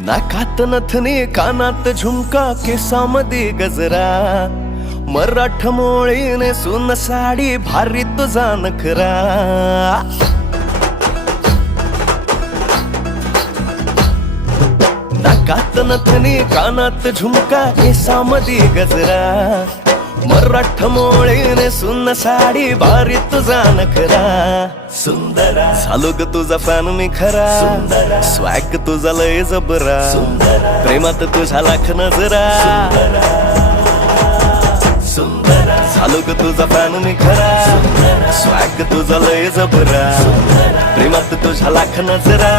नाकात नथनी कानात झुमका केसामध्ये गजरा मराठ मोळीने सुन साडी भारी तुझा नखरा नाकात नथनी कानात झुमका केसामध्ये गजरा मराठ मोळीने सुन साडी भारी तुझा नखरा सुंदरा झालो ग तुझा फॅन मी खरा स्वॅग तुझा लय जबरा प्रेमात तुझा लाख नजरा सुंदरा झालो ग तुझा फॅन मी खरा स्वॅग तुझा लय जबरा प्रेमात तुझा लाख नजरा